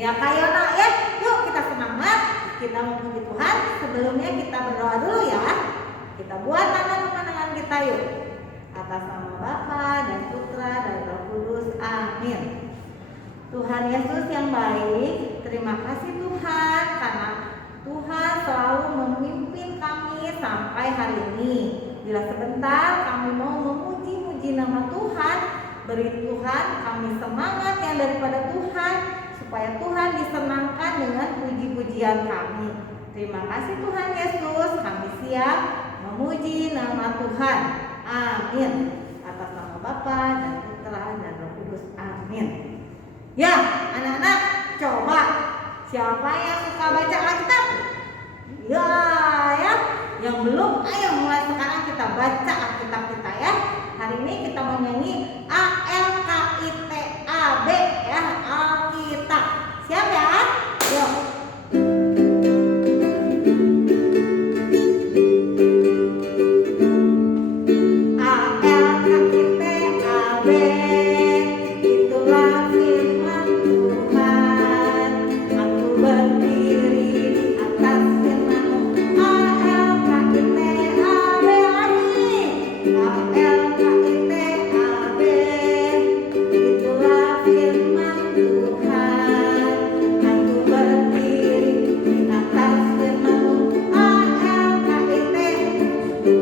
Ya Kak Yona ya, yuk kita semangat, kita memuji Tuhan. Sebelumnya kita berdoa dulu ya. Kita buat tanda pemandangan kita yuk. Atas nama Bapa dan Putra dan Roh Kudus, amin. Tuhan Yesus yang baik, terima kasih Tuhan karena Tuhan selalu memimpin kami sampai hari ini. Bila sebentar kami mau memuji-muji nama Tuhan, beri Tuhan kami semangat yang daripada Tuhan, supaya Tuhan disenangkan dengan puji-pujian kami. Terima kasih Tuhan Yesus, kami siap memuji nama Tuhan. Amin. Atas nama Bapa dan Putra dan Roh Kudus, amin. Ya, anak-anak, coba siapa yang suka baca Alkitab? Ya. Yang belum, ayo mulai sekarang kita baca Alkitab kita ya. Hari ini kita mau nyanyi ALKITAB ya, Alkitab. Siap ya? Yuk.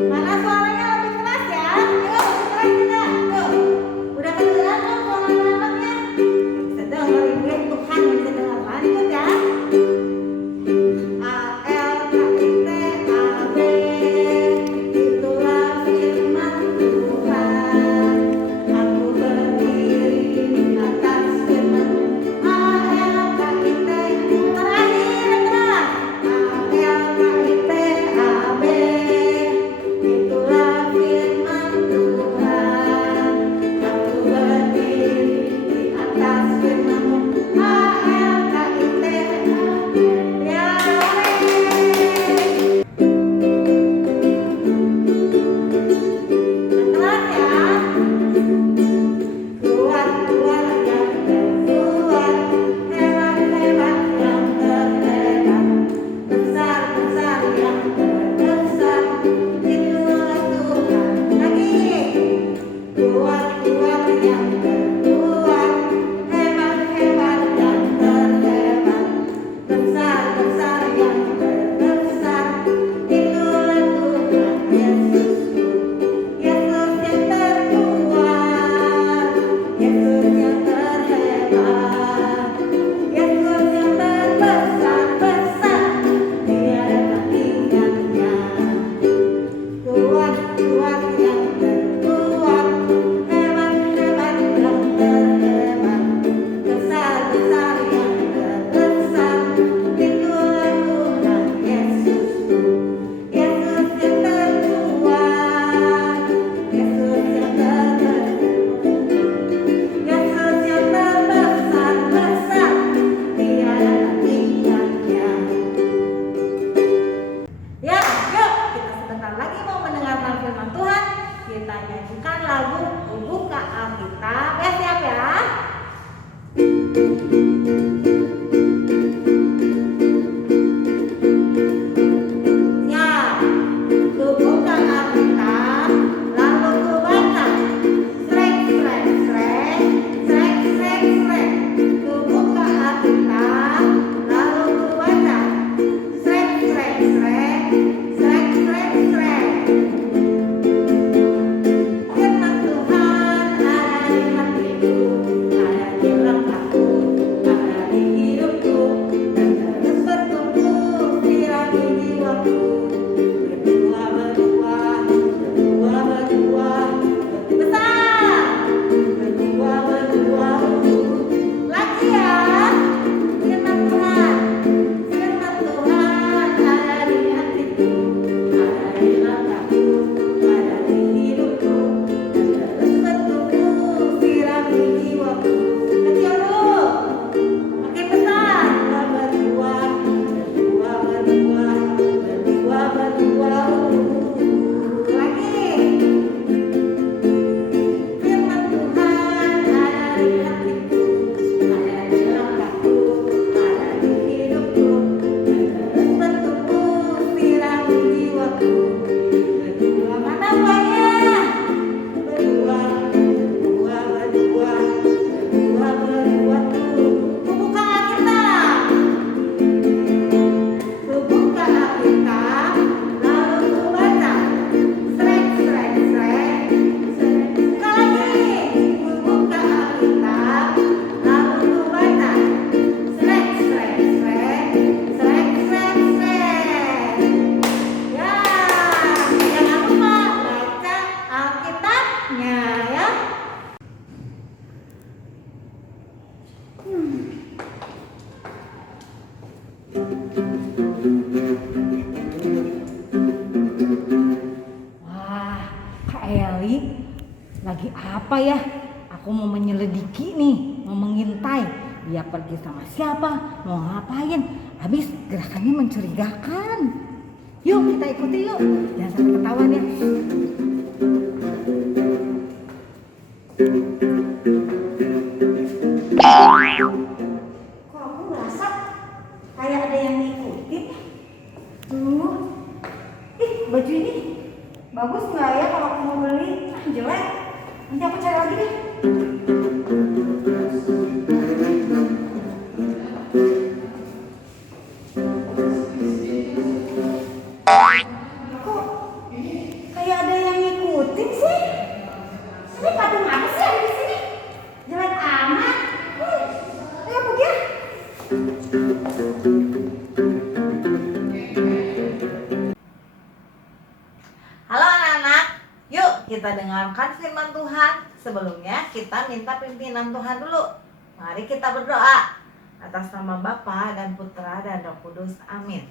Mana suaranya lebih keras ya? Ayo, lebih keras juga. Tuh. Udah kedengeran Wah, Kak Eli lagi apa ya? Aku mau menyelidiki nih, mau mengintai. Dia pergi sama siapa, mau ngapain. Habis gerakannya mencurigakan. Yuk kita ikuti yuk, jangan sampai ketahuan ya. Kok aku merasa kayak ada yang ngikutin? Baju ini bagus nggak ya kalau aku mau beli? Jelek. Nanti aku cari lagi deh. Kok kayak ada yang ngikutin sih? Ini patung apa sih ada di sini? Jelek amat. Ayo pergi ya. Halo anak-anak, yuk kita dengarkan firman Tuhan. Sebelumnya kita minta pimpinan Tuhan dulu. Mari kita berdoa. Atas nama Bapa dan Putra dan Roh Kudus, amin.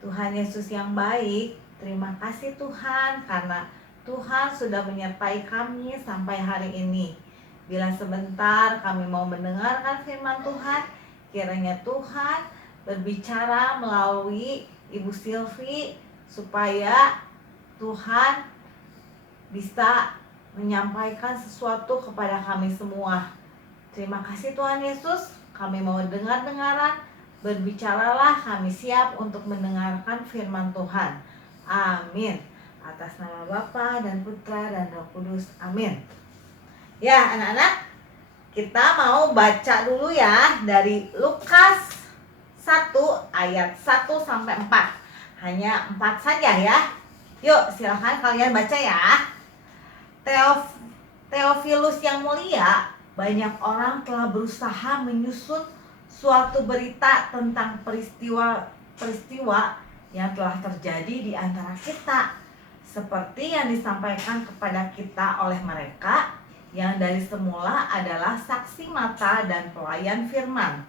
Tuhan Yesus yang baik, terima kasih Tuhan karena Tuhan sudah menyertai kami sampai hari ini. Bila sebentar kami mau mendengarkan firman Tuhan, kiranya Tuhan berbicara melalui Ibu Silvi supaya Tuhan bisa menyampaikan sesuatu kepada kami semua. Terima kasih Tuhan Yesus, kami mau dengar-dengaran, berbicaralah, kami siap untuk mendengarkan firman Tuhan. Amin. Atas nama Bapa dan Putra dan Roh Kudus, amin. Ya anak-anak, kita mau baca dulu ya dari Lukas 1 ayat 1 sampai 4. Hanya 4 saja ya. Yuk silahkan kalian baca ya. Theophilus yang mulia, banyak orang telah berusaha menyusun suatu berita tentang peristiwa yang telah terjadi di antara kita, seperti yang disampaikan kepada kita oleh mereka yang dari semula adalah saksi mata dan pelayan firman.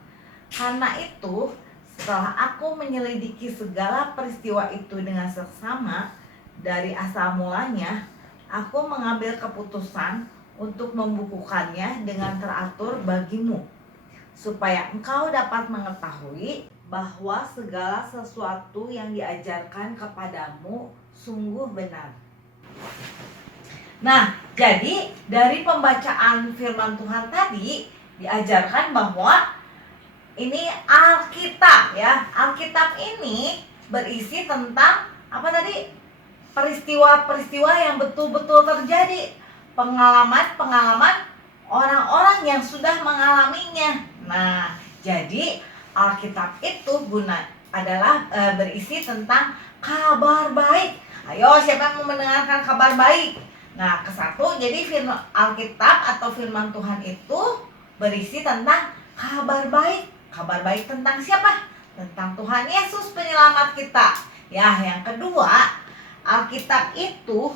Karena itu, setelah aku menyelidiki segala peristiwa itu dengan seksama dari asal mulanya, aku mengambil keputusan untuk membukukannya dengan teratur bagimu, supaya engkau dapat mengetahui bahwa segala sesuatu yang diajarkan kepadamu sungguh benar. Nah, jadi dari pembacaan firman Tuhan tadi diajarkan bahwa ini Alkitab ya. Alkitab ini berisi tentang apa tadi? Peristiwa-peristiwa yang betul-betul terjadi. Pengalaman-pengalaman orang-orang yang sudah mengalaminya. Nah, jadi Alkitab itu adalah berisi tentang kabar baik. Ayo, siapa yang mau mendengarkan kabar baik? Nah, kesatu, jadi firman Alkitab atau firman Tuhan itu berisi tentang kabar baik. Kabar baik tentang siapa? Tentang Tuhan Yesus penyelamat kita. Ya, yang kedua, Alkitab itu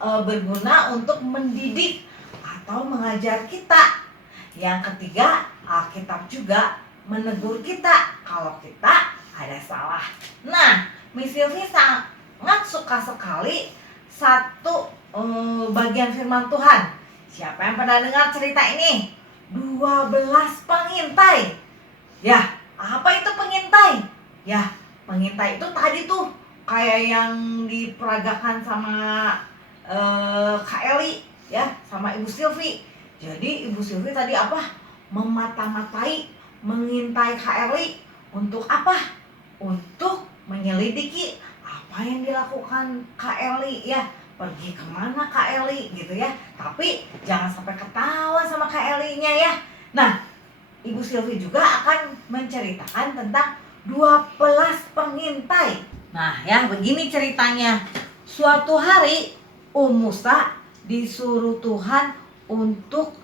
berguna untuk mendidik atau mengajar kita. Yang ketiga, Alkitab juga menegur kita kalau kita ada salah. Nah, Miss Silvi sangat suka sekali satu bagian firman Tuhan. Siapa yang pernah dengar cerita ini? 12 pengintai. Ya, apa itu pengintai? Ya, pengintai itu tadi tuh kayak yang diperagakan sama Kak Eli ya, sama Ibu Silvi. Jadi Ibu Silvi tadi apa? Memata-matai, mengintai Kak Eli untuk apa? Untuk menyelidiki apa yang dilakukan Kak Eli ya. Pergi kemana Kak Eli gitu ya. Tapi jangan sampai ketahuan sama Kak Elinya ya. Nah, Ibu Silvi juga akan menceritakan tentang 12 pengintai. Nah ya, begini ceritanya. Suatu hari Musa disuruh Tuhan untuk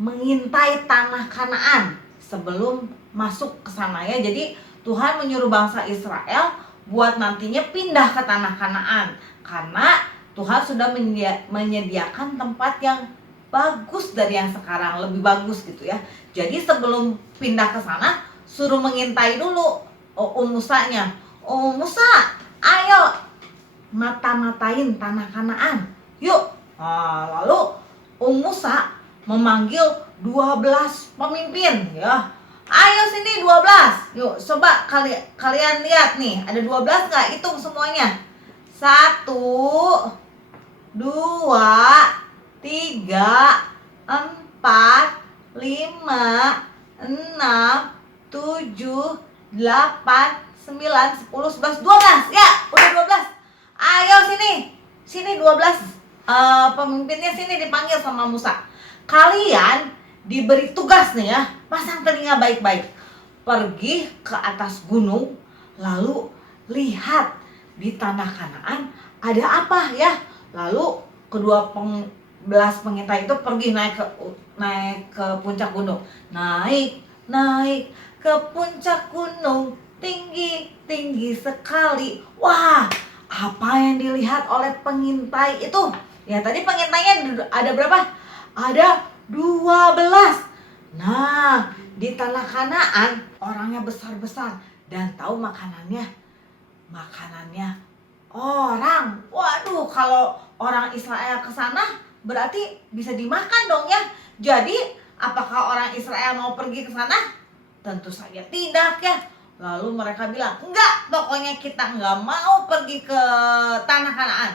mengintai tanah Kanaan sebelum masuk ke sana ya. Jadi Tuhan menyuruh bangsa Israel buat nantinya pindah ke tanah Kanaan, karena Tuhan sudah menyediakan tempat yang bagus dari yang sekarang, lebih bagus gitu ya. Jadi sebelum pindah ke sana suruh mengintai dulu Musanya. Musa, ayo mata-matain tanah Kanaan. Yuk. Lalu Musa memanggil 12 pemimpin ya. Ayo sini 12. Yuk, coba kalian lihat nih, ada 12 nggak? Hitung semuanya. 1, 2, 3, 4, 5, 6, 7, 8, 9, 10, 11, 12. Ya, udah 12. Ayo sini. Sini 12 pemimpinnya sini dipanggil sama Musa. Kalian diberi tugas nih ya, pasang telinga baik-baik. Pergi ke atas gunung, lalu lihat di tanah Kanaan ada apa ya. Lalu kedua belas pengintai itu pergi naik ke puncak gunung. Naik ke puncak gunung, tinggi sekali. Wah, apa yang dilihat oleh pengintai itu? Ya tadi pengintainya ada berapa? Ada 12. Nah, di tanah Kanaan orangnya besar-besar dan tahu makanannya orang. Waduh, kalau orang Israel ke sana berarti bisa dimakan dong ya. Jadi, apakah orang Israel mau pergi ke sana? Tentu saja tidak ya. Lalu mereka bilang, enggak, pokoknya kita enggak mau pergi ke tanah Kanaan.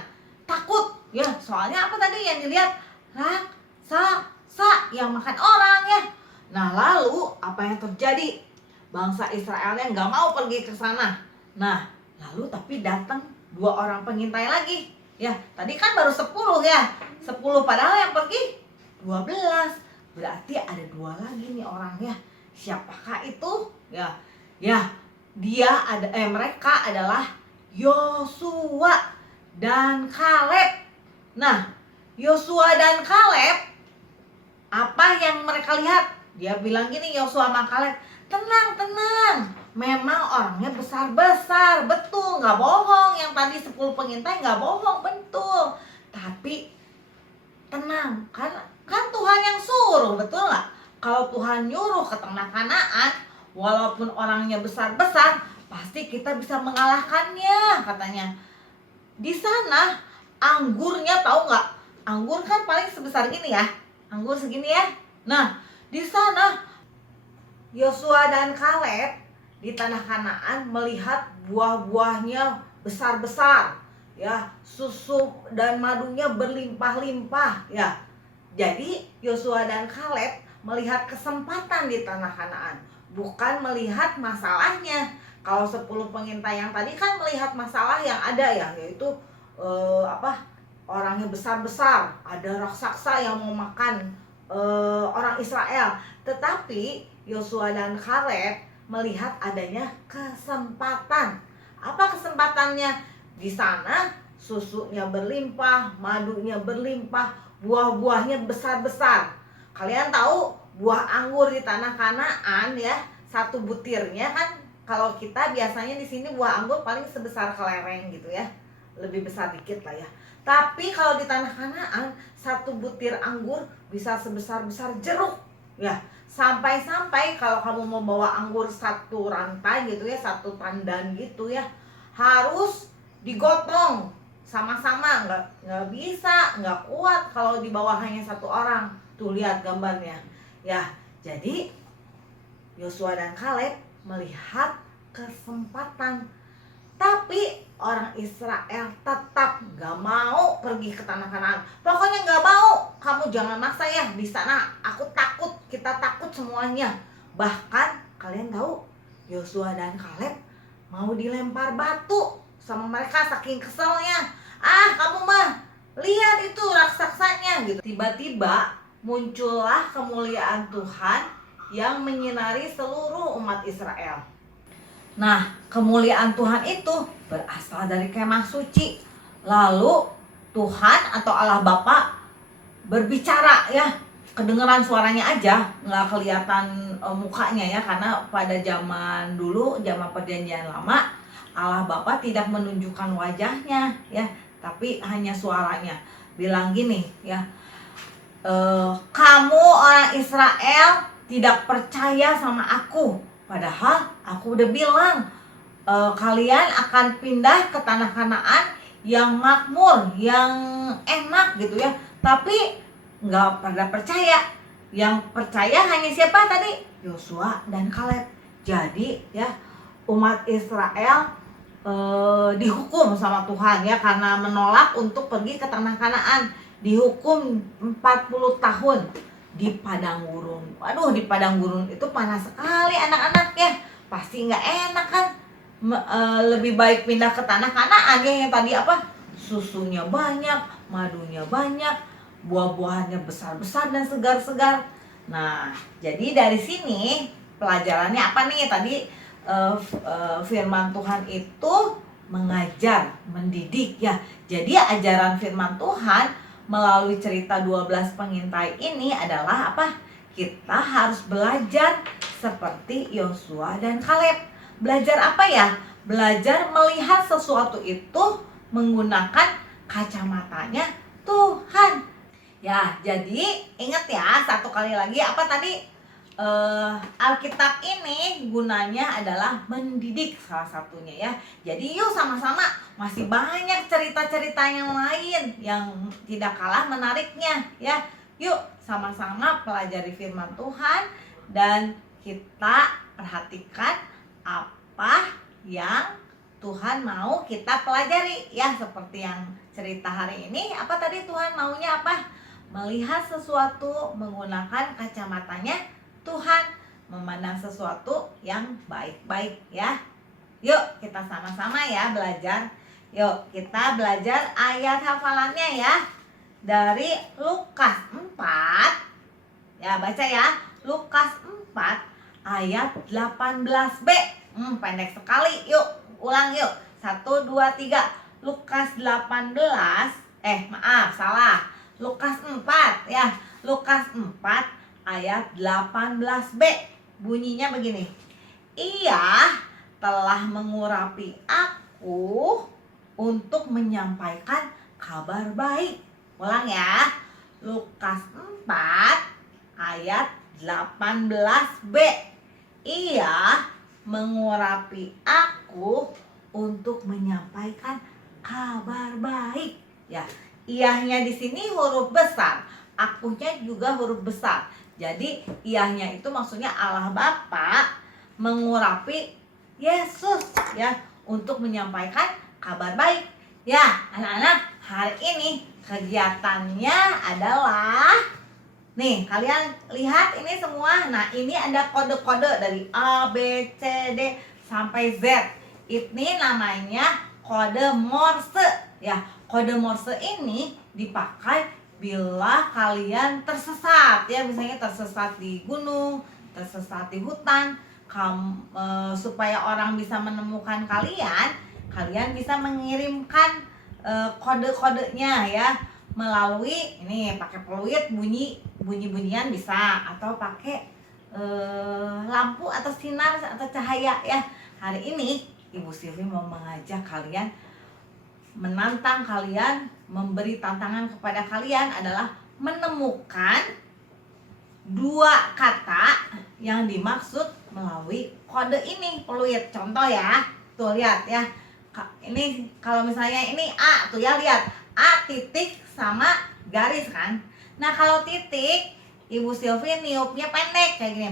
Takut ya, soalnya apa tadi yang dilihat? Raksasa yang makan orang ya. Nah, lalu apa yang terjadi? Bangsa Israelnya enggak mau pergi ke sana. Nah, lalu tapi datang 2 orang pengintai lagi. Ya, tadi kan baru 10 ya. 10 padahal yang pergi 12. Berarti ada 2 lagi nih orangnya. Siapakah itu? Mereka adalah Yosua dan Kaleb. Nah, Yosua dan Kaleb, apa yang mereka lihat? Dia bilang gini, Yosua sama Kaleb, tenang. Memang orangnya besar-besar, betul, nggak bohong. Yang tadi 10 pengintai nggak bohong, betul. Tapi tenang, kan Tuhan yang suruh, betul nggak? Kalau Tuhan nyuruh ke tanah Kanaan, walaupun orangnya besar-besar, pasti kita bisa mengalahkannya, katanya. Di sana anggurnya tahu nggak? Anggur kan paling sebesar gini ya, anggur segini ya. Nah, di sana Yosua dan Kaleb di tanah Kanaan melihat buah-buahnya besar-besar, ya, susu dan madunya berlimpah-limpah, ya. Jadi Yosua dan Kaleb melihat kesempatan di tanah Kanaan, bukan melihat masalahnya. Kalau 10 pengintai yang tadi kan melihat masalah yang ada ya, yaitu orangnya besar-besar, ada raksasa yang mau makan orang Israel. Tetapi Yosua dan Kaleb melihat adanya kesempatan. Apa kesempatannya? Di sana susunya berlimpah, madunya berlimpah, buah-buahnya besar-besar. Kalian tahu buah anggur di tanah Kanaan ya, 1 butirnya kan, kalau kita biasanya di sini buah anggur paling sebesar kelereng gitu ya, lebih besar dikit lah ya. Tapi kalau di tanah Kanaan 1 butir anggur bisa sebesar-besar jeruk ya. Sampai-sampai kalau kamu mau bawa anggur 1 rantai gitu ya, 1 tandan gitu ya, harus digotong sama-sama, nggak bisa, nggak kuat kalau di bawah hanya 1 orang. Tuh lihat gambarnya ya. Jadi Yosua dan Kaleb melihat kesempatan, tapi orang Israel tetap gak mau pergi ke tanah Kanaan. Pokoknya gak mau, kamu jangan maksa ya, di sana aku takut, kita takut semuanya. Bahkan kalian tahu Yosua dan Kaleb mau dilempar batu sama mereka saking keselnya. Kamu mah lihat itu raksasanya gitu. Tiba-tiba muncullah kemuliaan Tuhan yang menyinari seluruh umat Israel. Nah, kemuliaan Tuhan itu berasal dari kemah suci. Lalu Tuhan atau Allah Bapa berbicara ya, kedengeran suaranya aja, nggak kelihatan mukanya ya, karena pada zaman dulu, zaman perjanjian lama, Allah Bapa tidak menunjukkan wajahnya ya, tapi hanya suaranya. Bilang gini ya, Kamu orang Israel tidak percaya sama aku, padahal aku udah bilang kalian akan pindah ke tanah Kanaan yang makmur, yang enak gitu ya. Tapi nggak pada percaya. Yang percaya hanya siapa tadi? Yosua dan Kaleb. Jadi ya, umat Israel dihukum sama Tuhan ya, karena menolak untuk pergi ke tanah Kanaan. Dihukum 40 tahun di padang gurun. Waduh, di padang gurun itu panas sekali anak-anak ya. Pasti nggak enak kan. Lebih baik pindah ke tanah Kanaan ya, yang tadi apa, susunya banyak, madunya banyak, buah-buahannya besar-besar dan segar-segar. Nah, jadi dari sini pelajarannya apa nih? Tadi firman Tuhan itu mengajar, mendidik ya. Jadi ajaran firman Tuhan melalui cerita 12 pengintai ini adalah apa? Kita harus belajar seperti Yosua dan Kaleb. Belajar apa ya? Belajar melihat sesuatu itu menggunakan kacamatanya Tuhan. Ya, jadi ingat ya, satu kali lagi apa tadi? Alkitab ini gunanya adalah mendidik salah satunya ya. Jadi yuk sama-sama, masih banyak cerita-cerita yang lain yang tidak kalah menariknya ya. Yuk sama-sama pelajari firman Tuhan dan kita perhatikan apa yang Tuhan mau kita pelajari ya. Seperti yang cerita hari ini, apa tadi Tuhan maunya apa? Melihat sesuatu menggunakan kacamatanya Tuhan, memandang sesuatu yang baik-baik ya. Yuk kita sama-sama ya belajar. Yuk kita belajar ayat hafalannya ya. Dari Lukas 4. Ya baca ya. Lukas 4 ayat 18b. Pendek sekali. Yuk ulang yuk. 1, 2, 3. Lukas 18. Salah. Lukas 4 ya. Lukas 4 ayat 18b. Bunyinya begini. Ia telah mengurapi aku untuk menyampaikan kabar baik. Ulang ya. Lukas 4 ayat 18b. Ia mengurapi aku untuk menyampaikan kabar baik. Ya, iahnya di sini huruf besar, akunya juga huruf besar. Jadi iahnya itu maksudnya Allah Bapa mengurapi Yesus ya untuk menyampaikan kabar baik. Ya, anak-anak, hari ini kegiatannya adalah nih, kalian lihat ini semua. Nah, ini ada kode-kode dari A, B, C, D sampai Z. Ini namanya kode Morse ya. Kode Morse ini dipakai bila kalian tersesat ya, misalnya tersesat di gunung, tersesat di hutan, supaya orang bisa menemukan kalian bisa mengirimkan kode-kodenya ya melalui ini, pakai peluit bunyi-bunyian bisa, atau pakai lampu atau sinar atau cahaya ya. Hari ini Ibu Silvi mau mengajak kalian, menantang kalian, memberi tantangan kepada kalian adalah menemukan 2 kata yang dimaksud melalui kode ini, peluit. Contoh ya, tuh lihat ya. Ini kalau misalnya ini A tuh ya, lihat A titik sama garis kan. Nah kalau titik, Ibu Silvi niupnya pendek kayak gini.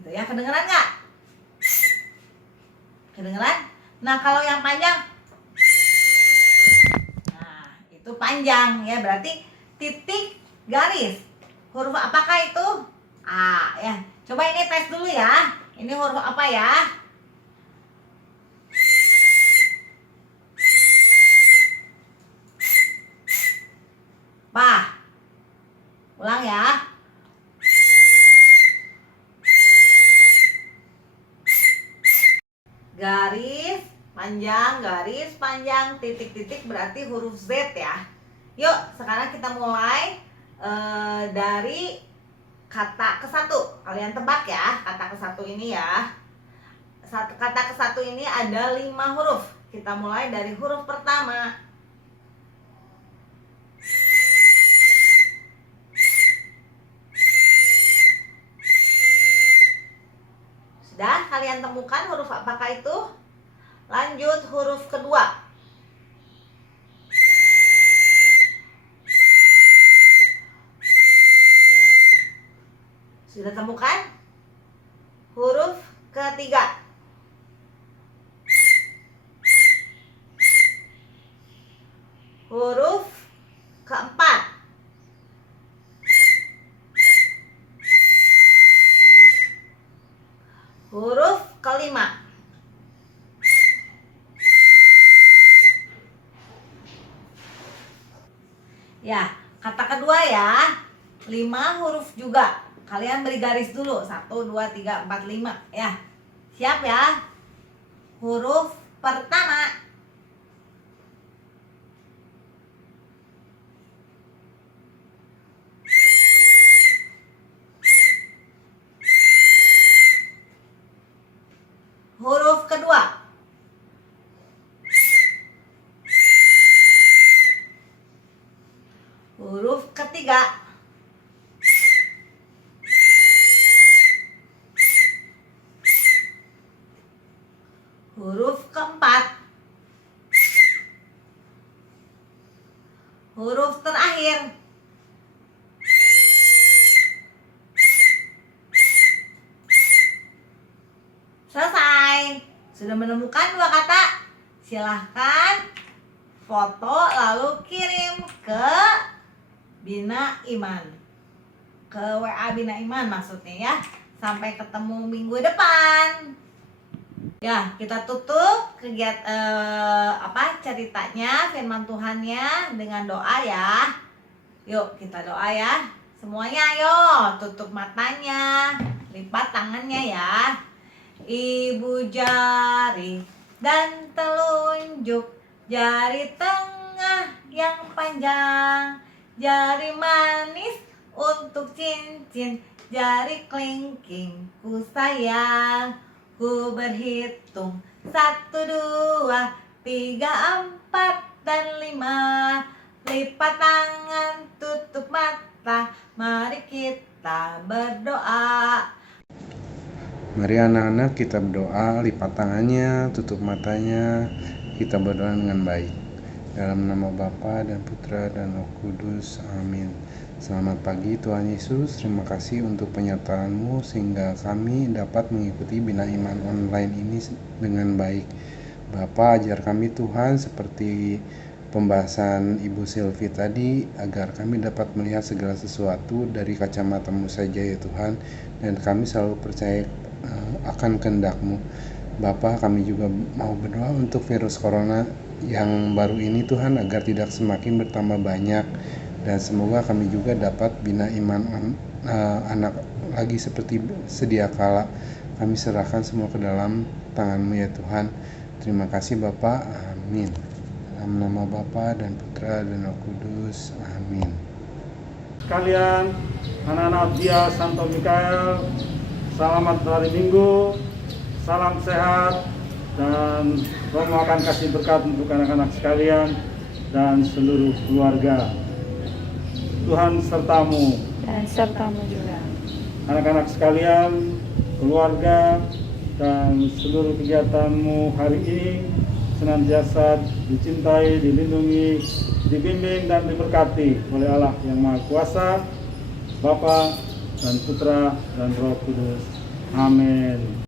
Gitu ya, kedengeran nggak? Kedengeran? Nah kalau yang panjang, itu panjang ya, berarti titik garis. Huruf apakah itu? A ya. Coba ini tes dulu ya. Ini huruf apa ya? Pa. Ulang ya. Garis panjang, titik-titik berarti huruf Z ya. Yuk, sekarang kita mulai dari kata ke-1. Kalian tebak ya, kata ke-1 ini ya. Kata ke-1 ini ada 5 huruf. Kita mulai dari huruf pertama. kalian temukan huruf apakah itu? Lanjut huruf kedua. Sudah temukan? Huruf ketiga. Huruf keempat. Huruf kelima. Ya, kata kedua ya. 5 huruf juga. Kalian beri garis dulu. 1, 2, 3, 4, 5 ya. Siap ya? Huruf pertama. Huruf kedua. Huruf ketiga. Huruf keempat. Huruf terakhir. Selesai. Sudah menemukan 2 kata? Silahkan foto lalu kirim ke Bina Iman. Ke WA Bina Iman maksudnya ya. Sampai ketemu minggu depan. Ya, kita tutup ceritanya, firman Tuhannya dengan doa ya. Yuk, kita doa ya. Semuanya ayo, tutup matanya, lipat tangannya ya. Ibu jari dan telunjuk, jari tengah yang panjang, jari manis untuk cincin, jari kelingking ku sayang. Ku berhitung 1, 2, 3, 4, dan 5. Lipat tangan, tutup mata, mari kita berdoa. Mari anak-anak kita berdoa, lipat tangannya, tutup matanya, kita berdoa dengan baik. Dalam nama Bapa dan Putra dan Roh Kudus, amin. Selamat pagi Tuhan Yesus, terima kasih untuk penyertaan-Mu sehingga kami dapat mengikuti Bina Iman online ini dengan baik. Bapa, ajar kami Tuhan seperti pembahasan Ibu Silvi tadi, agar kami dapat melihat segala sesuatu dari kacamata-Mu saja ya Tuhan, dan kami selalu percaya akan kehendak-Mu. Bapa, kami juga mau berdoa untuk virus corona yang baru ini Tuhan, agar tidak semakin bertambah banyak, dan semoga kami juga dapat bina iman anak lagi seperti sedia kala. Kami serahkan semua ke dalam tangan-Mu ya Tuhan. Terima kasih Bapa, amin. Dalam nama Bapa dan Putra dan Roh Kudus, amin. Sekalian, anak-anak Dia Santo Mikael, selamat hari Minggu, salam sehat, dan Romo akan kasih berkat untuk anak-anak sekalian dan seluruh keluarga. Tuhan sertamu dan sertamu juga. Anak-anak sekalian, keluarga, dan seluruh kegiatanmu hari ini senantiasa dicintai, dilindungi, dibimbing, dan diberkati oleh Allah yang Maha Kuasa, Bapa dan Putra dan Roh Kudus. Amin.